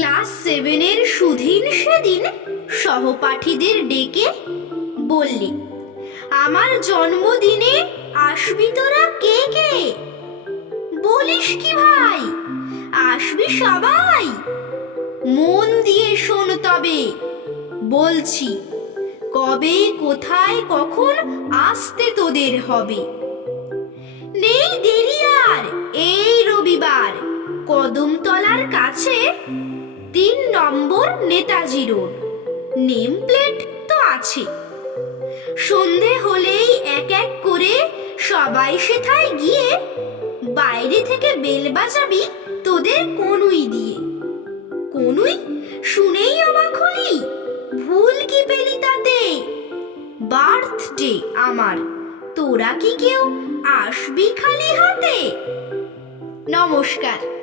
Class সেভেনের সুধীন সেদিন সহপাঠীদের ডেকে বললি, আমার জন্মদিনে আসবি তোরা কে কে? বলিস কি ভাই? আসবি সবাই? মন দিয়ে শোন তবে। বলছি, কবে, কোথায়, কখন আসতে তোদের হবে? নেই দেরি আর, এই রবিবার। কদমতলার কাছে তিন নম্বর নেতাজি রোড। নেম প্লেট তো আছে। সন্ধে হলেই এক এক করে সবাই সেথায় গিয়ে বাইরে থেকে বেল বাজাবি তোদের কনুই দিয়ে। কনুই? শুনেই অবাক হলি? ভুল কি পেলি তাতে? বার্থডে আমার। তোরা কি কেউ আসবি খালি হাতে? নমস্কার।